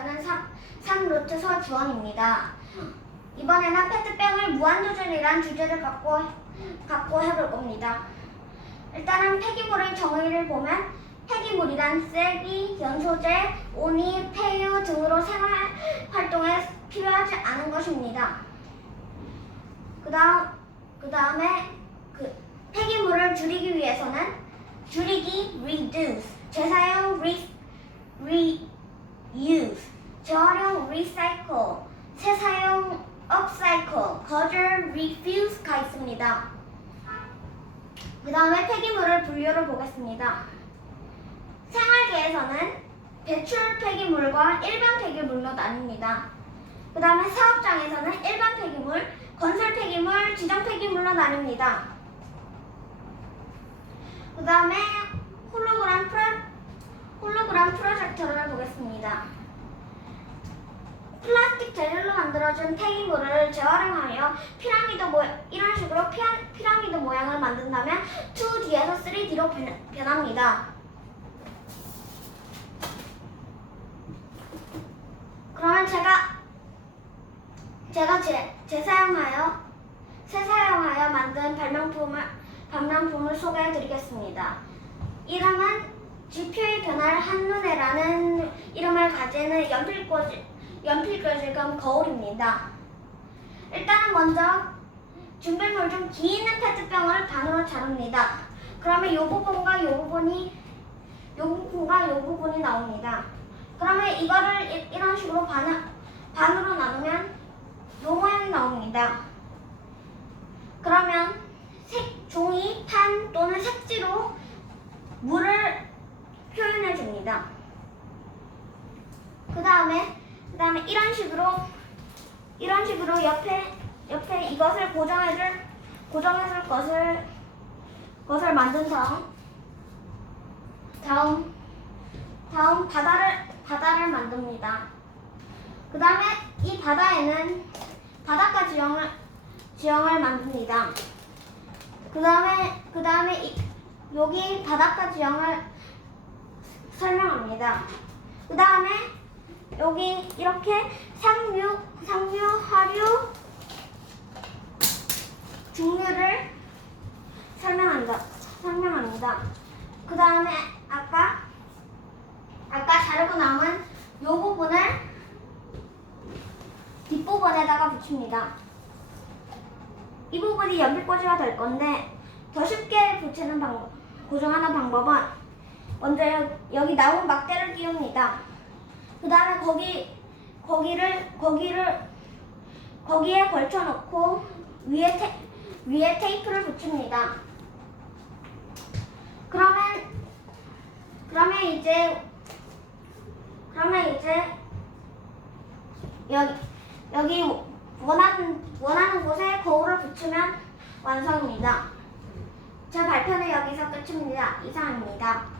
저는 3, 3 루트 서주원입니다. 이번에는 페트병을 무한도전이란 주제를 갖고, 갖고 해볼 겁니다. 일단은 폐기물의 정의를 보면 폐기물이란 쓰레기, 연소제, 오니, 폐유 등으로 생활 활동에 필요하지 않은 것입니다. 그 다음, 그 폐기물을 줄이기 위해서는 줄이기, reduce, 재사용, re, reuse, 재활용, recycle, 재사용, upcycle, 거절, refuse가 있습니다. 그 다음에 폐기물을 분류를 보겠습니다. 생활계에서는 배출 폐기물과 일반 폐기물로 나뉩니다. 그 다음에 사업장에서는 일반 폐기물, 건설 폐기물, 지정 폐기물로 나뉩니다. 그 다음에 홀로그램 프로, 프로젝터를 보겠습니다. 플라스틱 재질로 만들어진 폐기물을 재활용하여 피라미드 모 이런 식으로 피라, 피라미드 모양을 만든다면 2D에서 3D로 변, 변합니다. 그러면 제가 제가 재, 재사용하여 새사용하여 만든 발명품을 발명품을 소개해 드리겠습니다. 이름은 지표의 변화를 한눈에라는 이름을 가지는 연필꽂이 연필꽂이금 거울입니다. 일단은 먼저 준비물 중긴 페트병을 반으로 자릅니다. 그러면 이 부분과 이 부분이 이 부분과 이 부분이 나옵니다. 그러면 이거를 이- 이런 식으로 반, 반으로 나누면 이 모양이 나옵니다. 그러면 색, 종이, 판 또는 색지로 물을 줍니다. 그 다음에 그 다음에 이런 식으로 이런 식으로 옆에 옆에 이것을 고정해줄 고정해줄 것을 것을 만든 다음 다음 다음 바다를 바다를 만듭니다. 그 다음에 이 바다에는 바닷가 지형을 지형을 만듭니다. 그 다음에 그 다음에 여기 바닷가 지형을 설명합니다. 그 다음에 여기 이렇게 상류, 상류, 하류, 중류를 설명한다. 설명합니다. 그 다음에 아까 아까 자르고 남은 이 부분을 뒷부분에다가 붙입니다. 이 부분이 연필꽂이가 될 건데 더 쉽게 붙이는 방법, 고정하는 방법은 먼저 여- 여기 나온 막대를 띄웁니다. 그 다음에 거기 거기를 거기를 거기에 걸쳐 놓고 위에 테, 위에 테이프를 붙입니다. 그러면 그러면 이제 그러면 이제 여기 여기 원하는 원하는 곳에 거울을 붙이면 완성입니다. 제 발표는 여기서 끝입니다. 이상입니다.